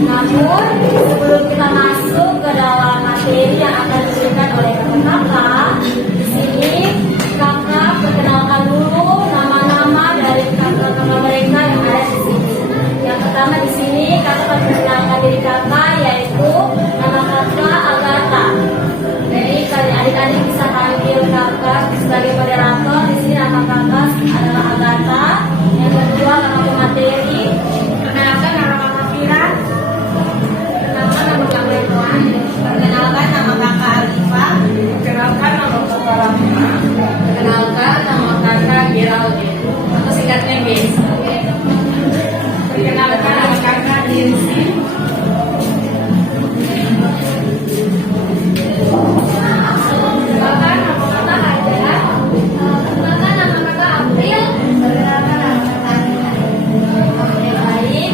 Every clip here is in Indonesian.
Namun sebelum kita masuk ke dalam materi yang akan diberikan oleh kakak-kakak, di sini kakak perkenalkan dulu nama-nama dari kakak-kakak mereka yang ada di sini. Yang pertama di sini kakak perkenalkan diri kakak, yaitu nama kakak Agatha. Jadi adik-adik bisa panggil kakak sebagai moderator. Di sini nama kakak adalah Agatha. Yang kedua kakak pemateri. Perkenalkan nama kakak Fira. Perkenalkan nama kakak Ridwan. Perkenalkan nama kakak Alifa. Perkenalkan nama kakak Rahma. Perkenalkan nama kakak Geraldine. Atau singkatnya guys. Perkenalkan nama kakak Dinsi. Perkenalkan nama kakak Hajar. Perkenalkan nama kakak April. Perkenalkan nama kakak baik.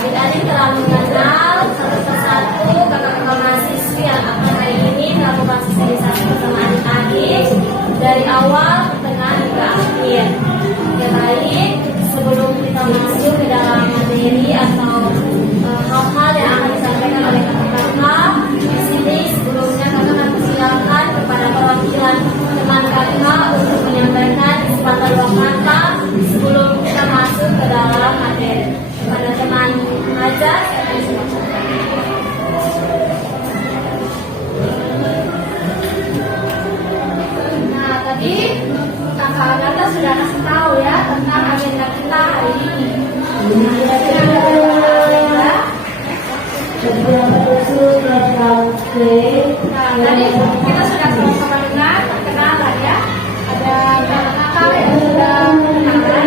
Adik-adik telah mengenal satu persatu kakak-kakak mahasiswi yang akan hari ini melakukan sosialisasi bersama adik-adik dari awal, tengah hingga akhir. Ya baik, sebelum kita masuk ke dalam materi atau hal-hal yang akan disampaikan oleh kakak-kakak, di sini sebelumnya kakak akan persilakan kepada perwakilan teman kakak untuk menyampaikan sepatah dua kata sebelum kita masuk ke dalam materi. Kepada teman mengajar, nah tadi kakak Agatha sudah kasih tahu ya tentang agenda kita hari ini. Nah, tadi kita sudah sama-sama dengar perkenalan ya. Ada kakak yang sudah mengenalkan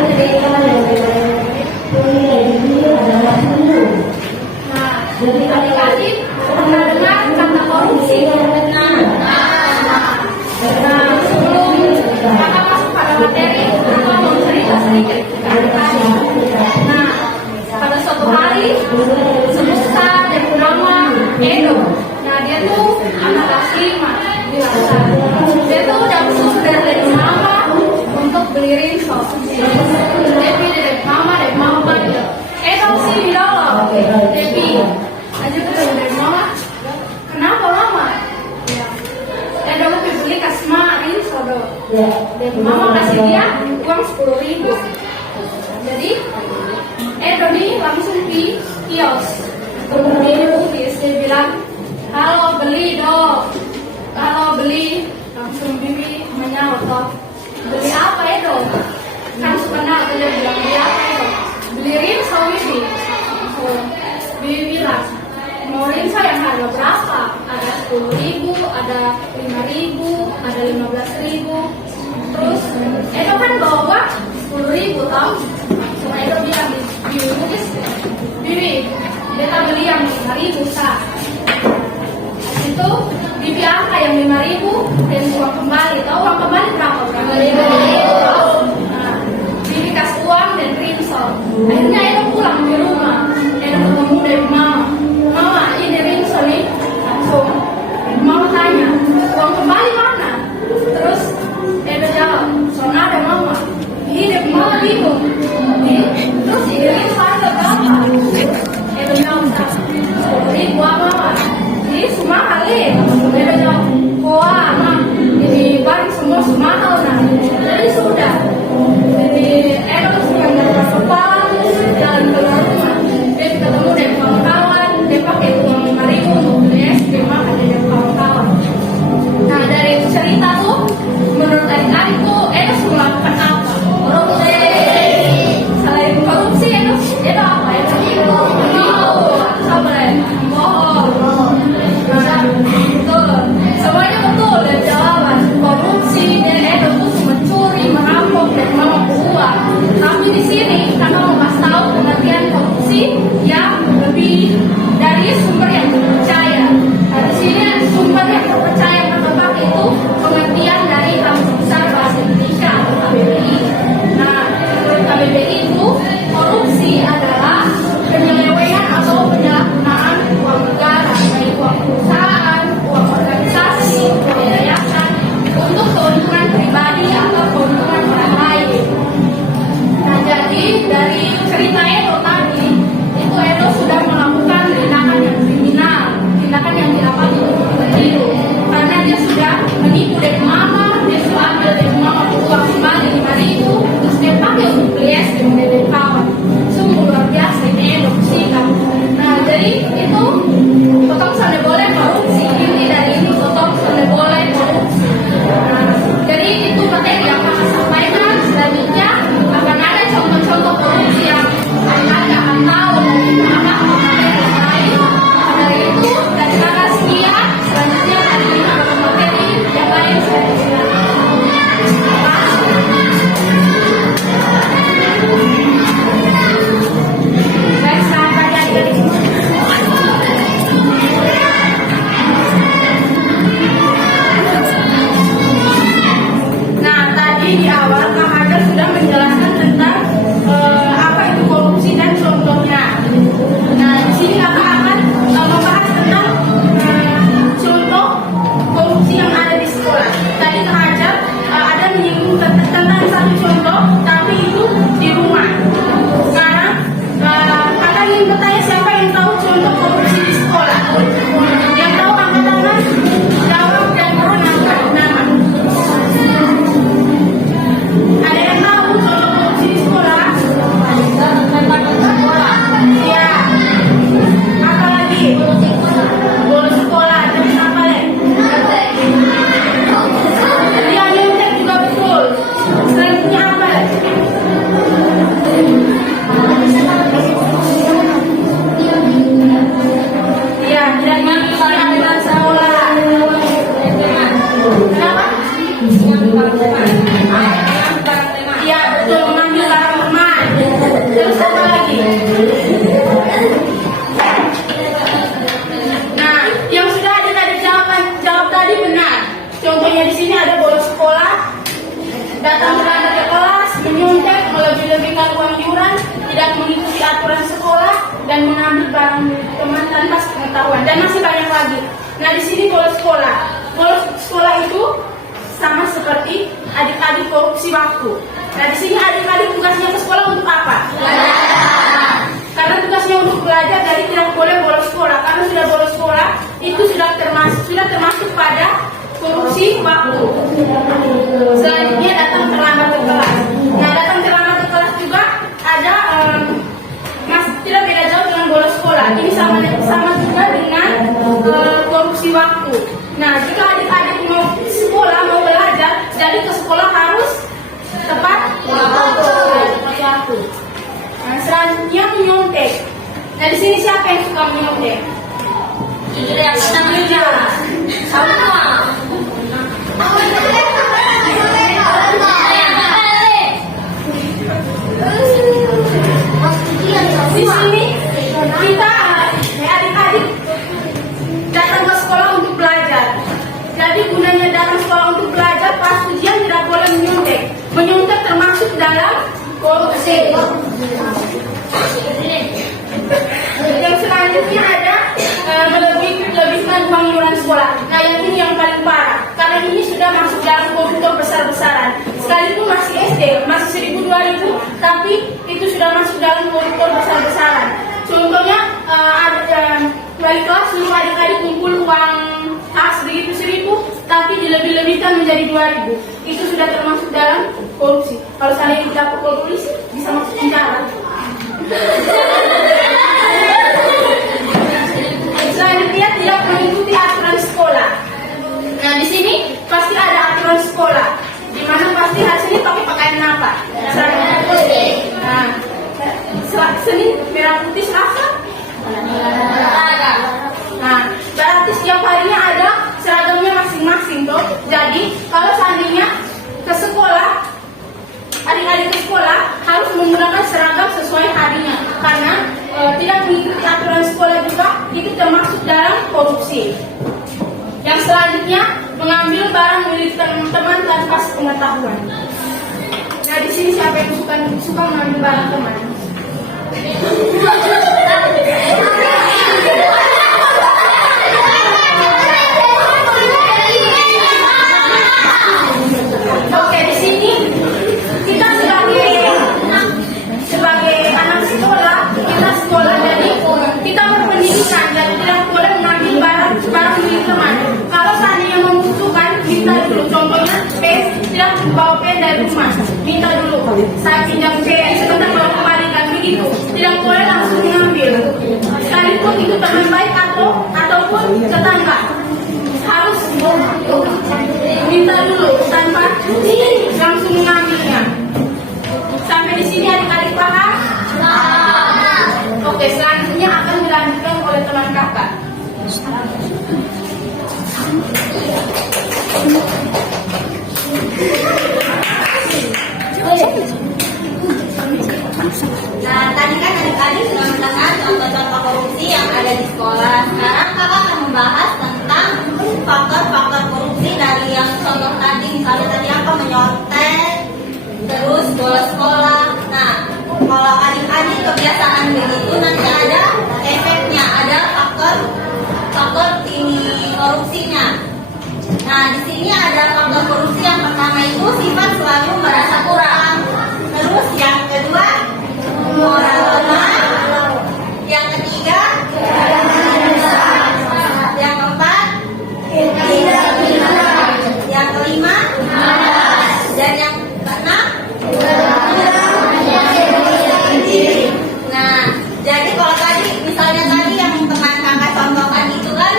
jadi adik-adik pernah dengar kata korupsi? Nah, sebelum kakak masuk pada materi, kakak mau cerita sedikit ke adik-adik. Nah, pada suatu hari semesta dan bernama Edo. Nah, dia tuh anak kelas 5 di Laksar. Dia tuh langsung dari mama untuk beli rinso. Debbie dari mama dia. Edo sini dong, Debbie. Aja ketemu dari mama. Kenapa mama? Ya. Edo mau beli kasma rinso dong. Dan mama kasih dia uang 10.000. Jadi Edo nih langsung di kios. Kemudian dia bilang, halo beli dong. Kalau beli langsung Bibi menyaut toh. Beli apa Edo? Kan sebenarnya dia bilang beli apa Edo? Beli rinso Bibi. Bibi bilang, mau rinso yang harga berapa? Ada 10.000, ada 5.000, ada 15.000. Terus Edo kan bawa 10.000 tau. Cuma Edo bilang, Bibi, kita beli yang 5.000 sah. Itu Bibi angka yang 5.000 dan uang kembali. Tahu uang kembali berapa? 5.000. Nah, Bibi kasih uang dan rinso. Akhirnya Edo pulang ke rumah. Edo ketemu dari mama ini rinso nih. Langsung mama tanya, uang kembali mana? Terus Edo jawab, soalnya ada mama. Ini mama bingung. Terus ini rinso harga berapa? Edo jawab, 10.000 mama. Ini semua kali. Edo jawab, wah mama, ini barang semua mahal nah. Jadi sudah. Jadi Edo sudah dapat kepala jalan keluar rumah. Dia ketemu dengan kawan-kawan. pengetahuan, dan masih banyak lagi. Nah, di sini bolos sekolah. Bolos sekolah itu sama seperti adik-adik korupsi waktu. Nah, di sini adik-adik tugasnya ke sekolah untuk apa? Belajar. Karena tugasnya untuk belajar, jadi tidak boleh bolos sekolah. Karena sudah bolos sekolah, itu sudah termasuk pada korupsi waktu. Selanjutnya datang terlambat ke kelas. Nah, datang terlambat ke kelas juga ada tidak beda jauh dengan bolos sekolah. Ini sama juga dengan korupsi waktu. Nah, jika adik-adik mau sekolah, mau belajar, jadi ke sekolah harus tepat waktu. Nah, selanjutnya menyontek. Nah, di sini siapa yang suka menyontek? Jujur yang senang jujur. Sama. Di sini kita adik-adik datang ke sekolah untuk belajar. Jadi gunanya datang sekolah untuk belajar, pas ujian tidak boleh menyontek. Menyontek termasuk dalam korupsi. Yang selanjutnya ada melebihkan uang iuran sekolah. Nah, yang ini yang paling parah, karena ini sudah masuk dalam koruptor besar-besaran. Sekalipun masih SD, masih 1000-2000, tapi itu sudah masuk dalam koruptor besar-besaran. Contohnya ada wali kelas suruh adik-adik kumpul uang khas begitu 1000, tapi dilebih-lebihkan menjadi 2000. Itu sudah termasuk dalam korupsi. Kalau seandainya dilapor ke polisi, bisa masuk penjara. Selanjutnya tidak mengikuti aturan sekolah. Nah, di sini pasti ada aturan sekolah, di mana pasti hari Senin pakai pakaian apa? Seragam putih. Nah, Senin merah putih, Selasa seragam. Nah, berarti setiap harinya ada seragamnya masing-masing toh. Jadi kalau seandainya ke sekolah, adik-adik ke sekolah harus menggunakan seragam sesuai harinya, karena tidak mengikuti aturan sekolah juga itu termasuk dalam korupsi. Yang selanjutnya mengambil barang milik teman-teman tanpa sepengetahuan. Nah, di sini siapa yang suka mengambil barang teman? Oke, di sini kita sebagai anak sekolah, kita sekolah, jadi kita berpendidikan, jadi tidak boleh mengambil barang milik teman. Kalau seandainya membutuhkan, minta dulu. Contohnya, tidak bawa pen dari rumah, minta dulu. Saya pinjam pen, sebentar bawa kembalikan, begitu. Tidak boleh langsung mengambil. Sekalipun itu teman baik ataupun tetangga, harus minta dulu tanpa langsung mengambilnya. Sampai di sini adik-adik paham? Oke, selanjutnya akan dilanjutkan oleh teman kakak. Nah, tadi kan adik-adik sudah mendengar contoh-contoh korupsi yang ada di sekolah. Sekarang kakak akan membahas tentang faktor-faktor korupsi dari yang contoh tadi. Misalnya tadi apa, menyontek, terus bolos sekolah. Nah, kalau adik-adik kebiasaan begitu, nanti ada efeknya, ada faktor ini korupsinya. Nah, di sini ada faktor korupsi yang pertama itu sifat selalu merasa kurang. Terus yang kedua, moral lemah. Yang ketiga, yang keempat, tidak benar. Yang kelima, dan yang keenam, nah, jadi kalau tadi misalnya tadi yang teman kakak contohkan itu kan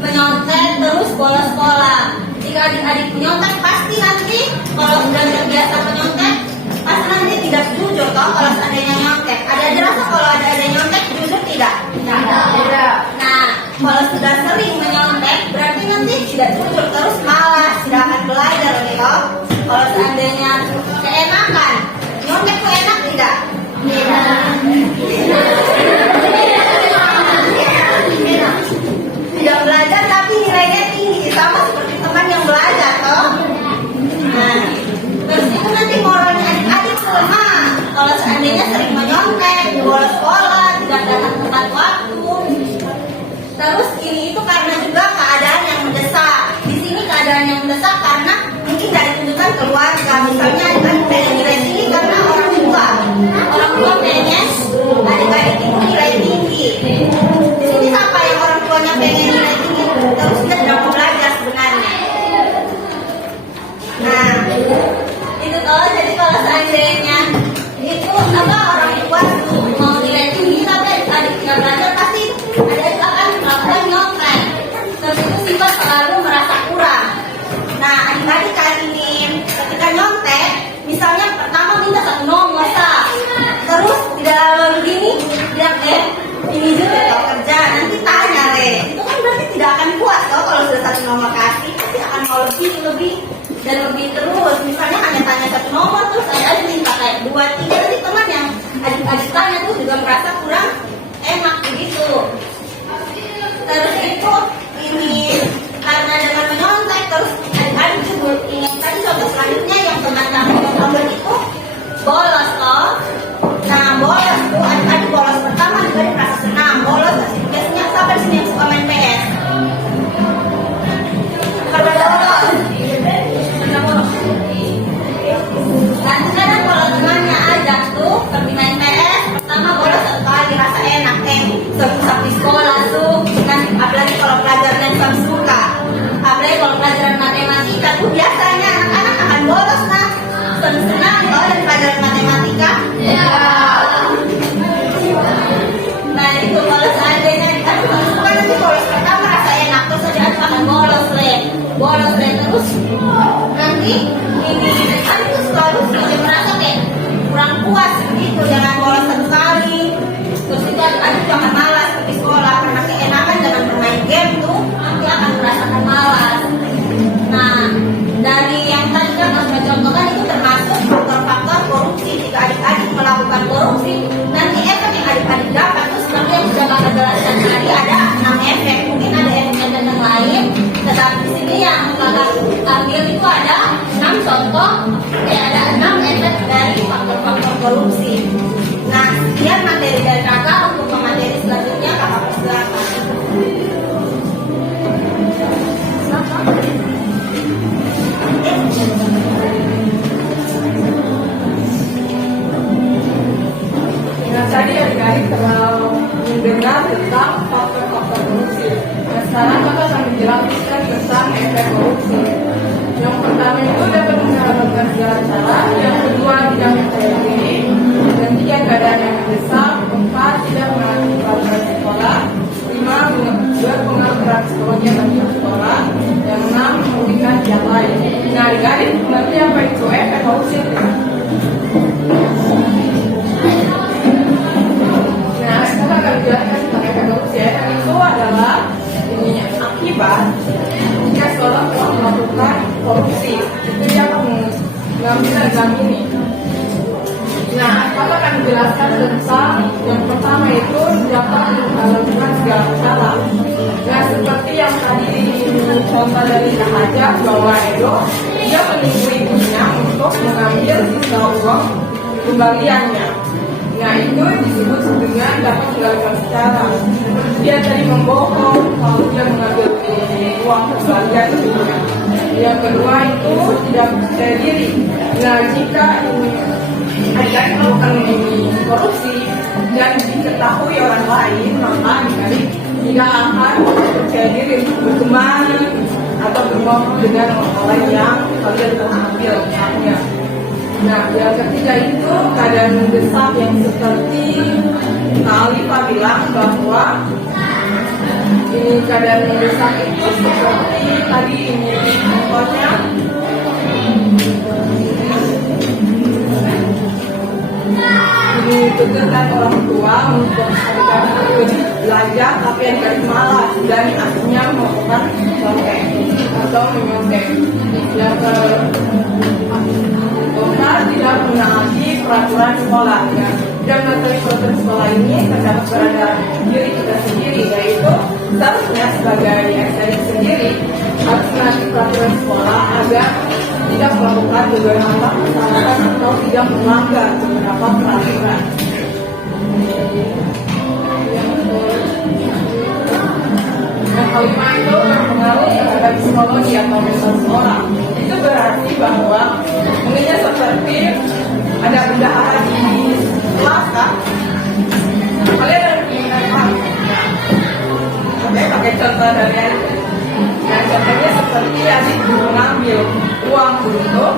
menyontek terus bolos sekolah. Jika adik-adik menyontek, pasti nanti kalau sudah terbiasa menyontek, pasti nanti tidak jujur toh kalau seandainya nyontek. Ada rasa kalau ada nyontek jujur tidak? Tidak. Nah, kalau sudah sering menyontek berarti nanti tidak jujur, terus malas, tidak akan belajar toh. Kalau seandainya keenakan, nyontek itu enak tidak? Tidak belajar tapi nilainya tinggi, sama seperti teman yang belajar toh. Nah, terus itu nanti moralnya adik-adik lemah. Kalau seandainya sering menyontek, bolos sekolah, tidak datang tepat waktu. Terus dan lebih terus. Misalnya hanya tanya satu nomor terus ada minta kayak 2, 3, nanti teman yang adik-adik tanya tuh juga merasa kurang enak begitu. Terus itu ini karena dengan menyontek terus adik-adik juga ingin tadi contoh selanjutnya yang teman kamu itu bolos toh. Nah bolos tuh adik-adik bolos pertama juga dia merasa senang. Bolos biasanya siapa di sini yang suka main PS? Karena bolos. Dan kadang kalau temannya ajak tuh pergi main PS, pertama bolos satu kali rasa enak sampai sekolah tuh. Kan apalagi kalau pelajaran yang kamu suka, apalagi kalau pelajaran matematika tuh biasanya anak-anak akan bolos nah. Senang kalau ada pelajaran matematika. Nah itu bolos adanya kan nanti bolos pertama rasa enak terus aja akan bolos terus nanti ini kan terus selalu merasa kayak kurang puas begitu jangan bolos satu kali terus itu adik-adik juga akan malas pergi sekolah karena keenakan dengan bermain game tuh nanti akan merasakan malas. Nah dari yang tadi kan saya contohkan itu termasuk faktor-faktor korupsi. Jika adik-adik melakukan korupsi nanti efek yang adik-adik dapat terus seperti yang sudah kakak jelaskan tadi ada 6 efek, mungkin ada efek yang lain tetapi di sini yang kakak ambil itu ada 6 contoh ada 6 efek dari faktor-faktor korupsi. Nah sekian materi dari kakak. Untuk materi selanjutnya kakak persilakan. Nah, tadi adik-adik telah mendengar tentang faktor-faktor korupsi. Nah, sekarang kakak akan menjelaskan tentang efek korupsi. Yang pertama itu dapat mengharapkan segala cara, yang kedua tidak mempercayai, dan 3 keadaan yang mendesak, 4 tidak melakukan sekolah, 5 berpengaruh terhadap psikologi bagi sekolah, dan 6 merugikan pihak lain. Nah, adik-adik mengerti apa itu efek korupsi? Nah, sekarang akan dijelaskan tentang efek korupsi. Efek itu adalah akibat jika seorang telah melakukan korupsi. Itu dia akan mengambil exam ini. Nah, kakak akan menjelaskan tentang yang pertama itu dapat melakukan segala cara. Nah, seperti yang tadi contoh dari Kak Haja bahwa Edo dia menipu ibunya untuk mengambil sisa uang kembaliannya. Nah, itu disebut dengan dapat melakukan secara. Dia tadi membohong kalau dia mengambil uang kembalian ibunya. Yang kedua itu tidak percaya diri. Nah, jika adik-adik melakukan korupsi dan diketahui orang lain, maka adik-adik tidak akan percaya diri untuk berteman atau berbohong dengan orang lain yang kalian telah ambil haknya. Nah, yang ketiga itu keadaan mendesak yang seperti Alifah bilang bahwa ini keadaan mendesak itu seperti tadi ini contohnya. Ini tuntutan orang tua untuk adik-adik belajar tapi adik-adik malas dan akhirnya melakukan contek atau menyontek. Yang keempat tidak menaati peraturan sekolah. Tidak mengetahui peraturan sekolah ini terdapat pada diri kita sendiri, yaitu seharusnya sebagai adik sendiri harus menaati peraturan sekolah agar tidak melakukan beberapa kesalahan atau tidak melanggar beberapa peraturan. Yang kelima itu berpengaruh terhadap psikologi atau mental seorang. Itu berarti bahwa mungkinnya seperti ada bendahara di kelas kan, kalian harus mengingatkan. Oke, pakai contoh dari dan contohnya seperti adik mengambil uang dulu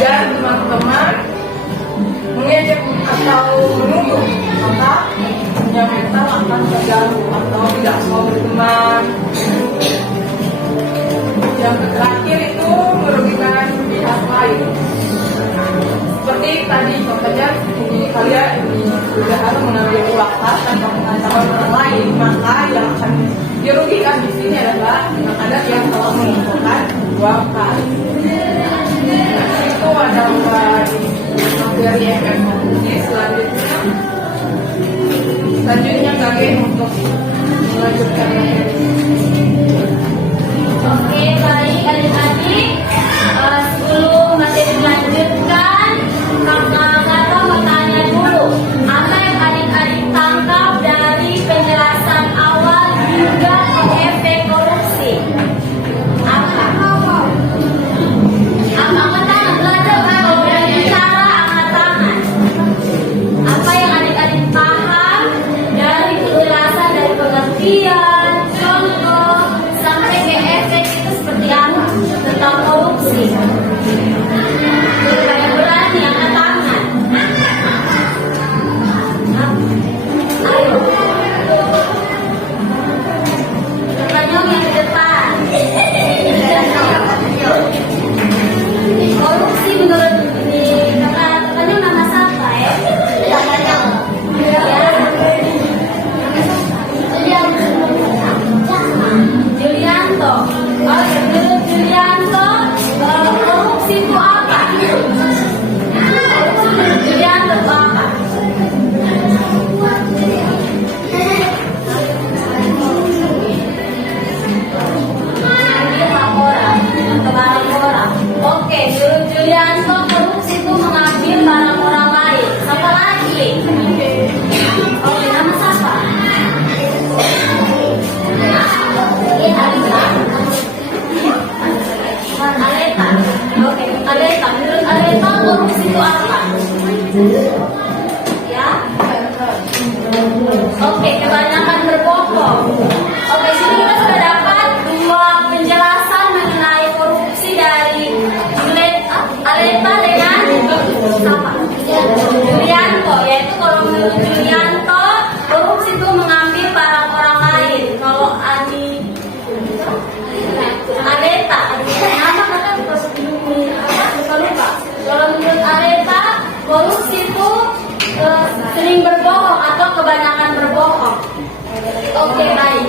dan teman-teman mengejek atau menunggu, maka punya mental akan terganggu atau tidak mau berteman. Yang terakhir itu merugikan pihak lain. Seperti tadi contohnya ini kalian sudah harus mengambil uang kas tanpa pengetahuan orang lain, maka yang akan dirugikan di sini adalah anak-anak yang telah mengumpulkan perbuatan. Itu adalah materi ekonomi. Selanjutnya kalian untuk melanjutkan materi. Oke, baik adik-adik. Sebelum materi dilanjutkan, kakak mau tanya dulu. Apa yang adik-adik tangkap dari penjelasan awal juga efek korupsi? Apa? Angkat tangan, belajar kalau bicara angkat tangan. Apa yang adik-adik paham dari penjelasan dari pengertian, contoh, sampai ke efek itu seperti apa tentang korupsi? Yang berani angkat tangan. Ayo. Pertanyaan yang di depan. Korupsi menurut katanya nama siapa ya? Julianto. Oh, menurut Julianto, korupsi itu apa? Julianto itu apa? Barang orang. Oke, menurut Julianto, korupsi itu mengambil barang orang lain. Siapa lagi? Oke, nama siapa? Aleta. Oke, Aleta. Menurut Aleta, korupsi itu apa? Ya? Oke, kebanyakan berbohong. Oke, sini kita sudah dapat dua penjelasan mengenai korupsi dari Aleta dengan siapa? Julianto. Yaitu kalau menurut Julianto, korupsi itu mengambil barang orang lain. Kalau Aleta, nama kata lupa. Kalau menurut Aleta, korupsi itu sering berbohong atau kebanyakan berbohong. Oke, baik.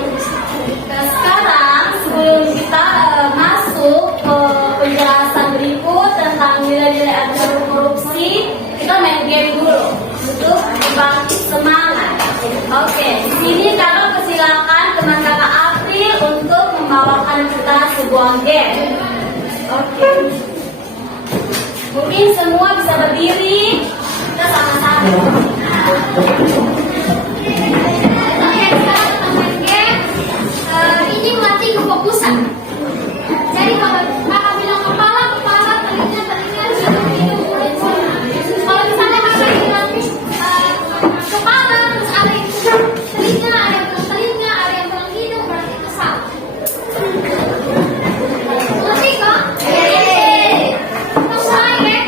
Nah, sekarang sebelum kita masuk ke penjelasan berikut tentang nilai-nilai agar korupsi, kita main game dulu untuk bangkit semangat. Oke, di sini kakak persilakan teman kakak April untuk membawakan kita sebuah game. Oke. Mungkin semua bisa berdiri. Kita sama-sama. Oke, sekarang kita main game. Ini melatih kefokusan. Jadi kalau kakak bilang kepala, telinga, hidung, mulut, semua. Kalau misalnya kakak dilatih kepala, terus ada yang telinga, ada yang bilang telinga, ada yang bilang hidung, berarti itu salah. Ngerti kok? Terus saya,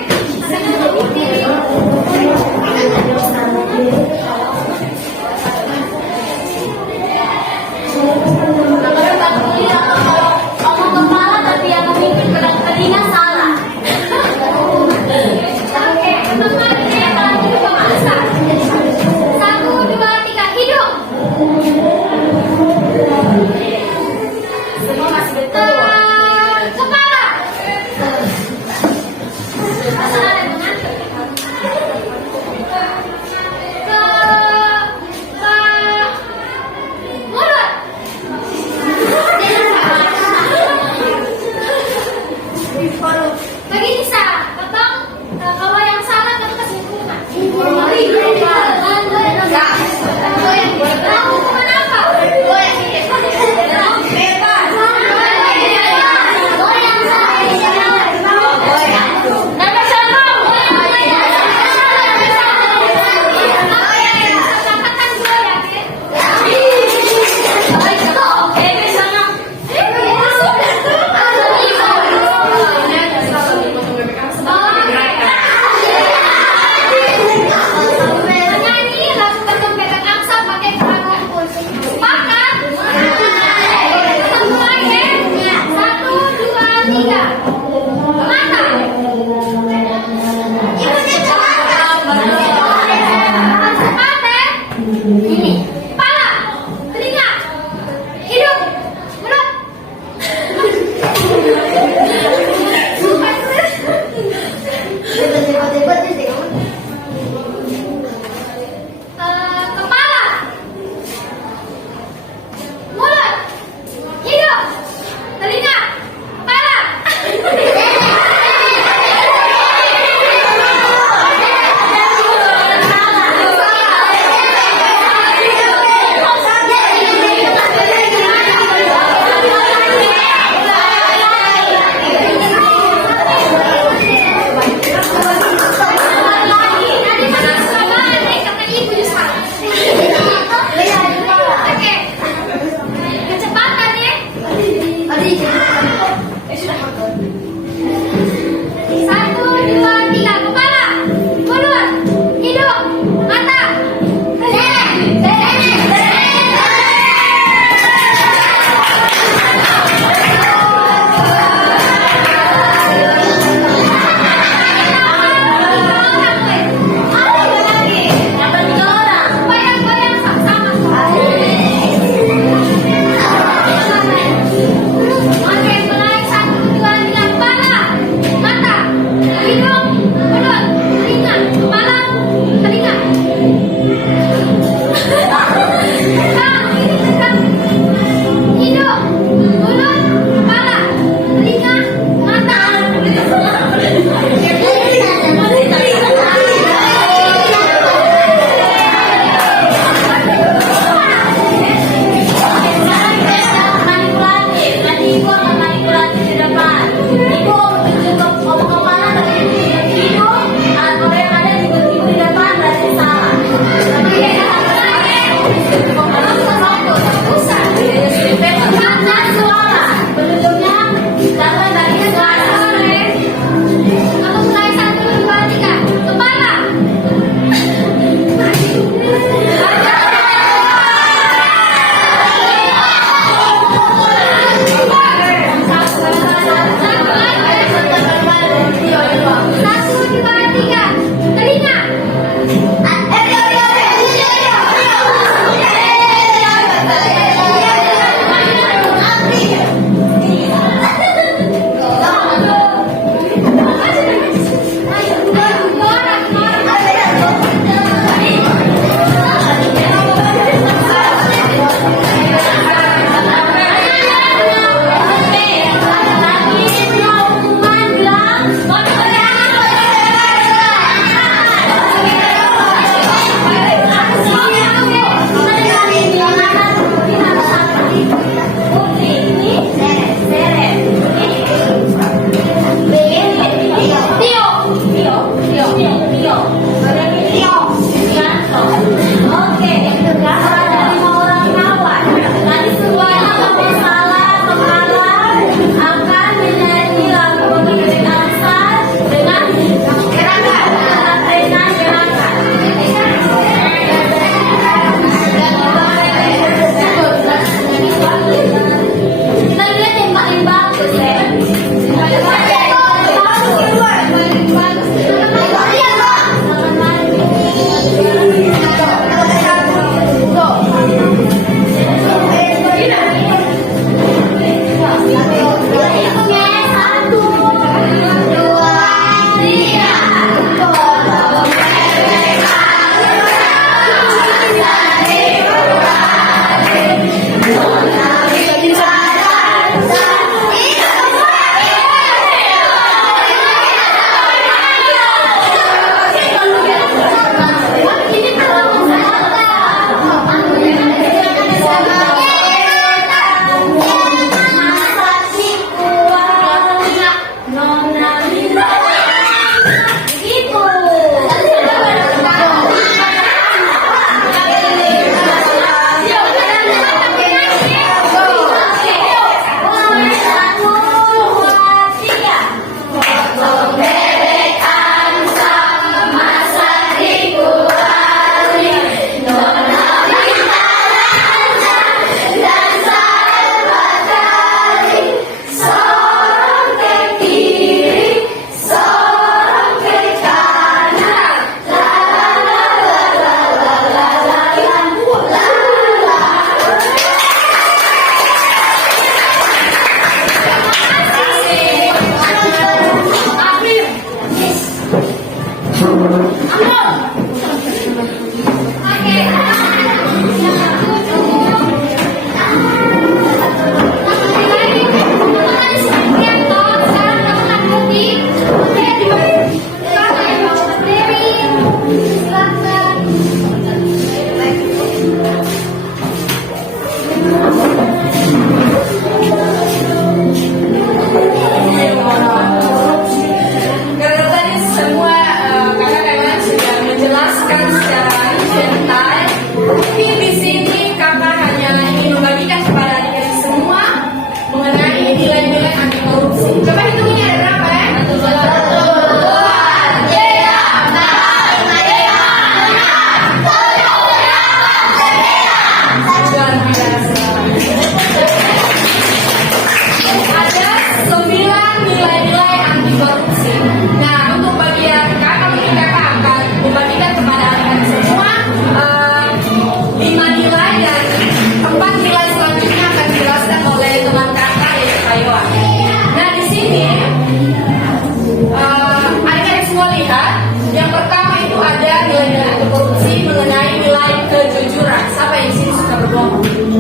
Nah,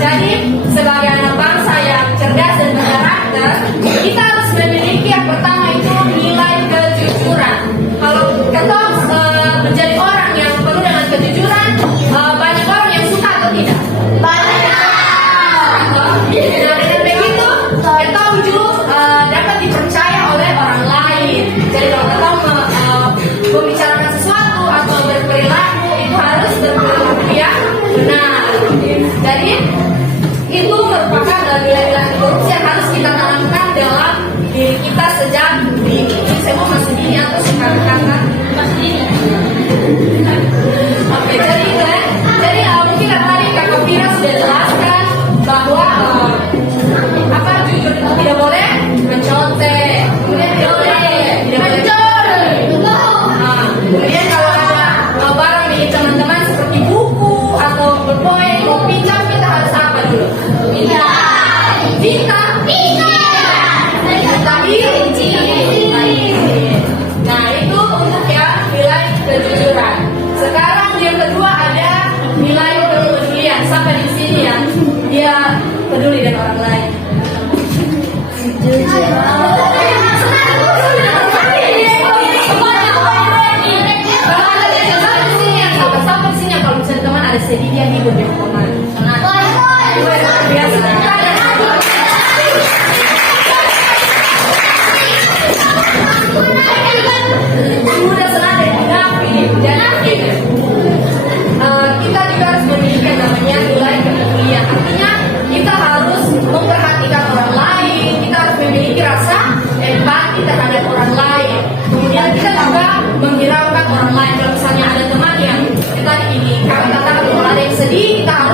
jadi sebagai anak bangsa yang cerdas dan berkarakter, kita harus memiliki yang pertama itu nilai kejujuran. Kalau kita menjadi orang yang penuh dengan kejujuran, banyak orang yang suka atau tidak? Banyak. Nah, dengan begitu kita dapat dipercaya oleh orang lain. Jadi kalau kita membicarakan sesuatu atau berperilaku itu harus berperilaku yang benar. Jadi itu merupakan nilai-nilai korupsi yang harus kita tanamkan dalam diri kita sejak dini. Semua masih dini atau sekarang masih dini. Oke, jadi itu ya. Jadi mungkin tadi Kakak Fira sudah jelaskan bahwa apa jujur itu tidak boleh mencontek, kemudian tidak boleh mencuri. Kemudian kalau ada barang milik teman-teman seperti buku atau berpoin mau pinjam, kita harus apa dulu? Minta Nah, itu untuk yang nilai kejujuran. Sekarang yang kedua ada nilai kepedulian. Sampai di sini ya, dia peduli dengan orang lain. Kalau ada yang sampai di sini, sampai di sini kalau misalnya teman ada sedih dia hibur dia teman. Luar biasa. Sudah selesai dan kita juga harus memiliki namanya nilai kepedulian. Artinya kita harus memperhatikan orang lain, kita harus memiliki rasa empati terhadap orang lain. Kemudian kita juga menghiraukan orang lain. Kalau misalnya ada teman yang kita ini, kalau katakan kalau ada yang sedih, kita harus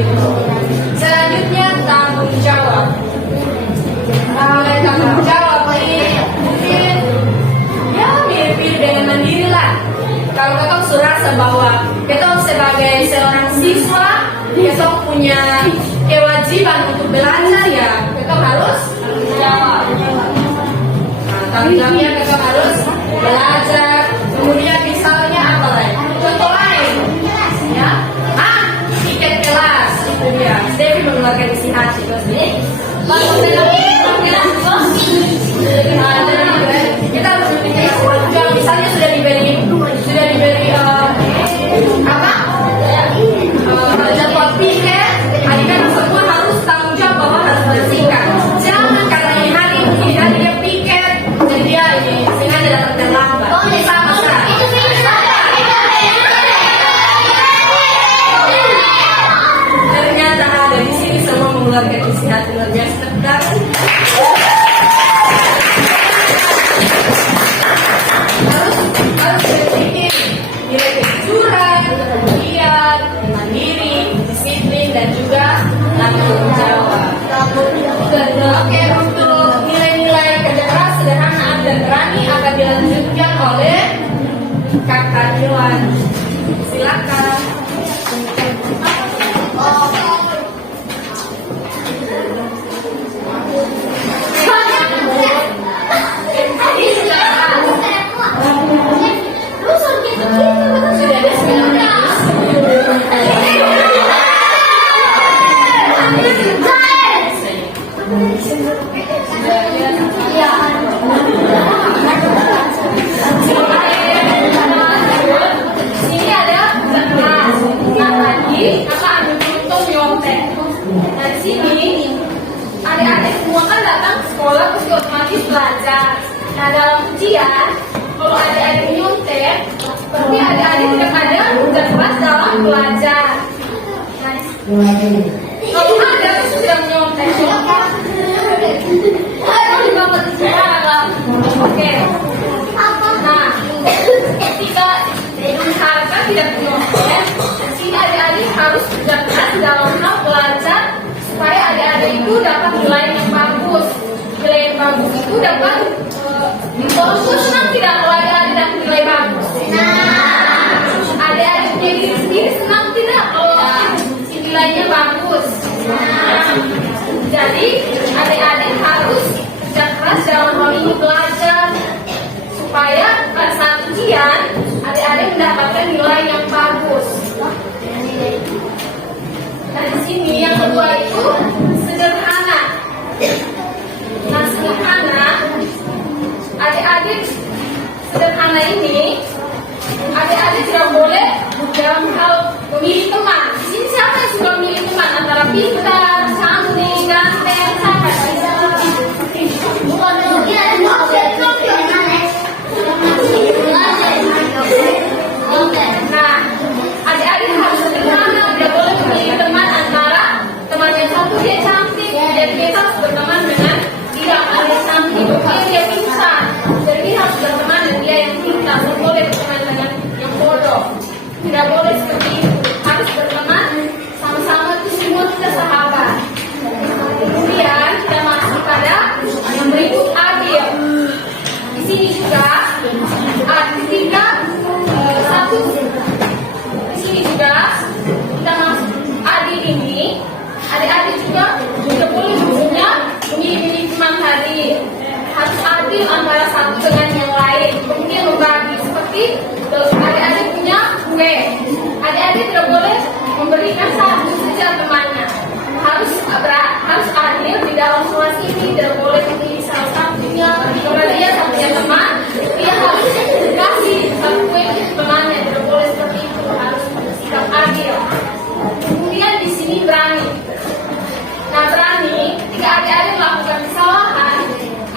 gitu. Selanjutnya tanggung jawab. Tanggung jawab ini mungkin ya mirip-mirip dengan mandiri lah. Kalau kita rasa bahwa kita sebagai seorang siswa kita punya kewajiban untuk belajar, ya kita harus tanggung jawab. Tanggung jawabnya kita harus belajar. Kemudian misalnya apa lagi? Contoh lain, ya, tiket kelas itu dia. Devi mengeluarkan isi hati terus nih. Kita harus berpikir kalau misalnya sudah diberi jadwal tiket, hari kan semua harus tanggung jawab bahwa harus bersihkan. Jangan karena ini hari dia piket dan dia ini sengaja datang terlambat. Sama sekali. Ternyata ada di sini semua mengeluarkan isi hati luar biasa. Harus berpikir nilai kejujuran, kemudian mandiri, disiplin dan juga tanggung jawab. Oke, untuk nilai-nilai kerja keras, sederhana dan berani akan dilanjutkan oleh Kakak Iwan. Silakan. Adik-adik semua kan datang sekolah terus otomatis belajar. Nah dalam ujian, kalau adik-adik nyontek, berarti adik-adik tidak ada keras dalam belajar. Nah, kalau ada terus sudah nyontek, oke. Nah, ketika diharapkan tidak nyontek, si adik-adik harus kerja keras dalam hal belajar supaya adik-adik itu dapat nilai yang bagus. Nilai yang bagus itu dapat senang tidak kalau adik-adik dapat nilai bagus. Adik-adik diri sendiri senang tidak kalau nilainya bagus. Jadi adik-adik harus kerja keras dalam hal ini belajar supaya pada saat ujian adik-adik mendapatkan nilai yang bagus. Nah di sini yang kedua itu sederhana. Nah sederhana, adik-adik sederhana ini, adik-adik tidak boleh dalam hal memilih teman. Di sini siapa yang suka memilih teman antara pintar, cantik, ganteng, siapa? Nah, adik-adik harus sederhana, tidak boleh memilih teman antara teman yang satu dia cantik, jadi kita harus berteman dengan dia yang cantik, dia pintar, jadi kita harus berteman dengan dia yang pintar, tidak boleh berteman dengan yang bodoh, tidak boleh seperti itu, harus berteman sama-sama itu semua kita sahabat. Kemudian kita masuk pada yang berikut adil. Di sini juga ketika satu di sini juga kita masuk adil ini, adik-adik juga tidak boleh punya memilih teman tadi, harus adil antara satu dengan yang lain, kemudian membagi seperti adik-adik punya kue, adik-adik tidak boleh memberikan satu saja temannya, harus adil di dalam kelas ini, tidak boleh memilih salah satunya. Kalau dia satunya teman, dia harus kasih satu kue ke temannya, tidak boleh seperti itu, harus bersikap adil. Kemudian di sini berani. Nah berani, ketika adik-adik melakukan kesalahan,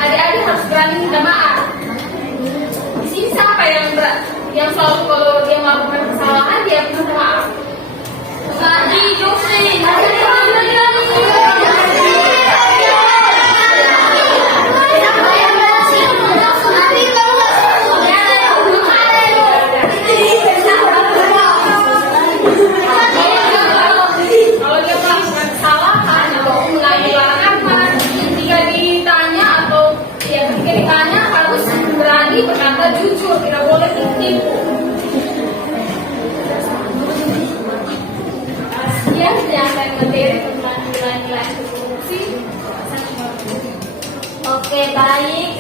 adik-adik harus berani minta maaf. Di sini siapa yang selalu kalau dia melakukan kesalahan dia minta maaf? Tadi Jocelyn. Kalau dia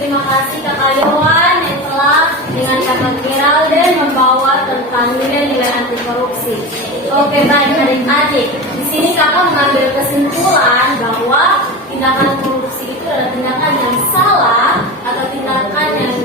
terima kasih Kakak Yohan yang telah dengan Kakak Geraldine membawa tentang nilai-nilai anti korupsi. Oke, baik adik-adik. Di sini Kakak mengambil kesimpulan bahwa tindakan korupsi itu adalah tindakan yang salah atau tindakan yang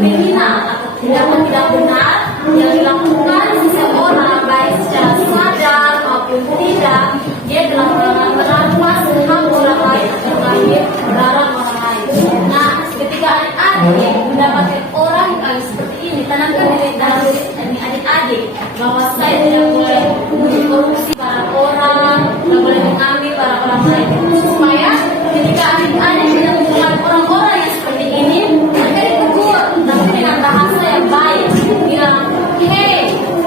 kriminal atau tindakan tidak benar yang dilakukan seseorang baik secara sadar maupun tidak. Dia telah merampas hak orang lain atau mengambil barang orang lain. Nah, ketika adik-adik mendapatkan orang yang seperti ini, tanamkan di dalam diri adik-adik bahwa saya tidak boleh mengkorupsi para orang, tidak boleh mengambil para orang lain. Supaya ketika adik-adik tidak menemukan orang-orang yang seperti ini, mereka ditegur, tapi dengan bahasa yang baik, bilang, "Hei,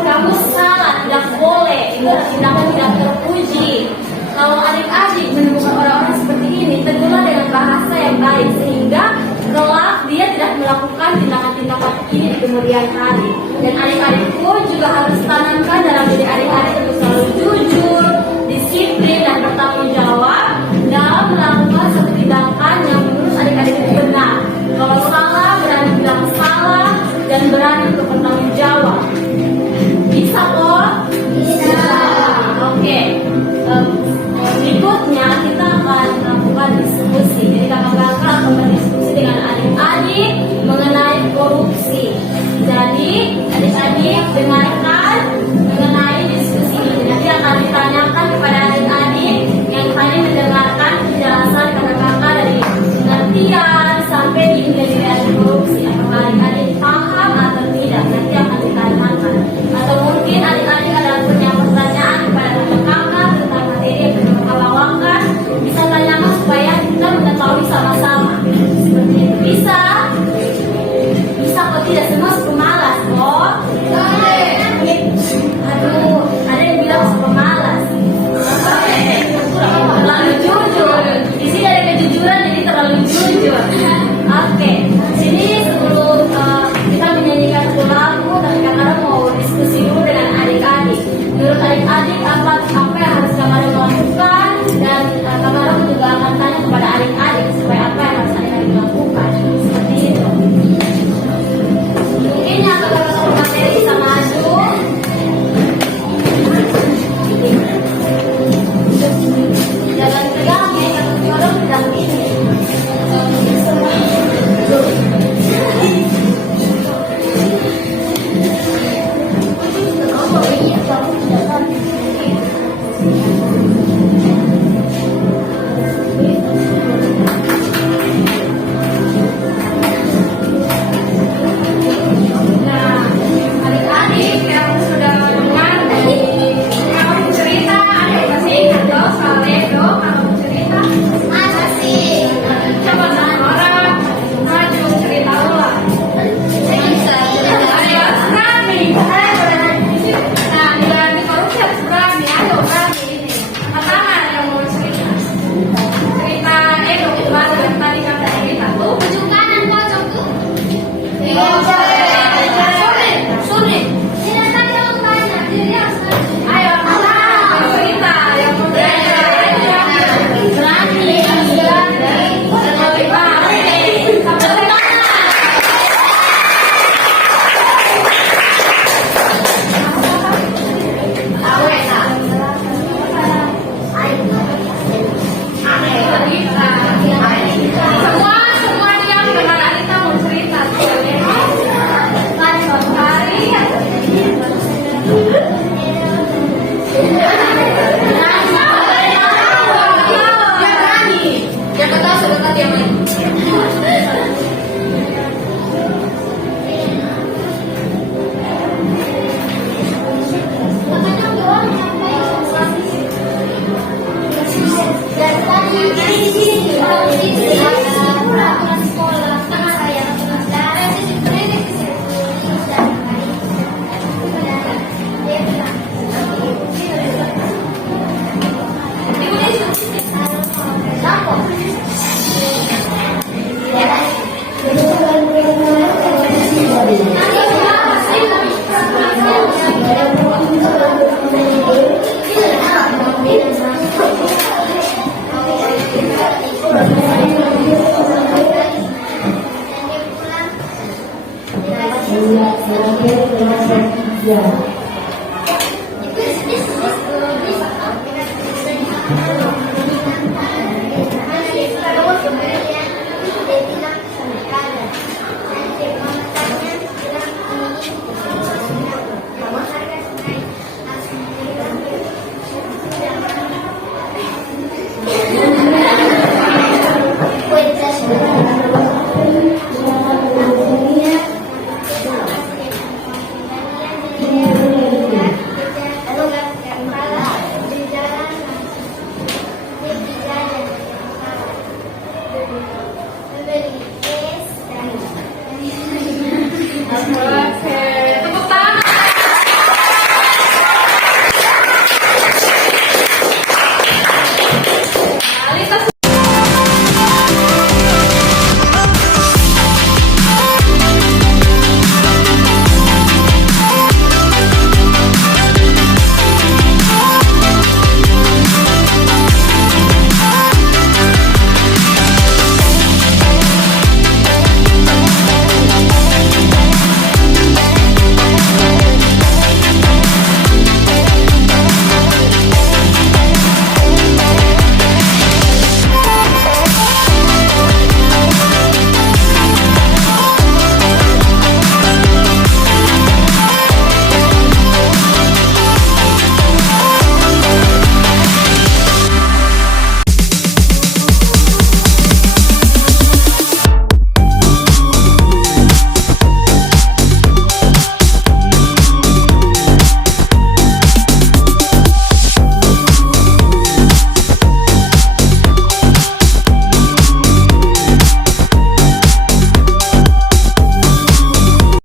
kamu salah, tidak boleh, itu adalah tindakan tidak terpuji." Kalau adik-adik menemukan orang-orang seperti ini, tegurlah dengan bahasa yang baik sehingga kelak dia tidak melakukan tindakan-tindakan ini di kemudian hari. Dan adik-adikku juga harus tanamkan dalam diri adik-adik untuk selalu jujur, disiplin, dan bertanggung jawab dalam melakukan satu tindakan yang menurut adik-adik itu benar. Kalau salah, berani bilang salah dan berani untuk bertanggung jawab. Bisa kok? Bisa. Oke. Berikutnya kita akan melakukan diskusi. Jadi kakak-kakak akan berdiskusi dengan adik-adik mengenai korupsi. Jadi adik-adik dengarkan mengenai diskusi ini. Nanti akan ditanyakan kepada adik-adik yang tadi mendengarkan penjelasan kakak-kakak dari pengertian sampai di nilai korupsi. Apakah adik-adik paham atau tidak? Nanti akan ditanyakan. Atau mungkin adik-adik ada punya pertanyaan kepada kakak-kakak tentang materi yang kakak bawakan, bisa tanyakan supaya kita mengetahui sama-sama. Seperti itu. Bisa? Bisa kok, tidak semua pemalas kok. Aduh, ada yang bilang pemalas. Terlalu jujur. Di sini ada kejujuran, jadi terlalu jujur. Oke, sini sebelum kita menyanyikan satu lagu, tapi kakak mau diskusi dulu dengan adik-adik. Menurut adik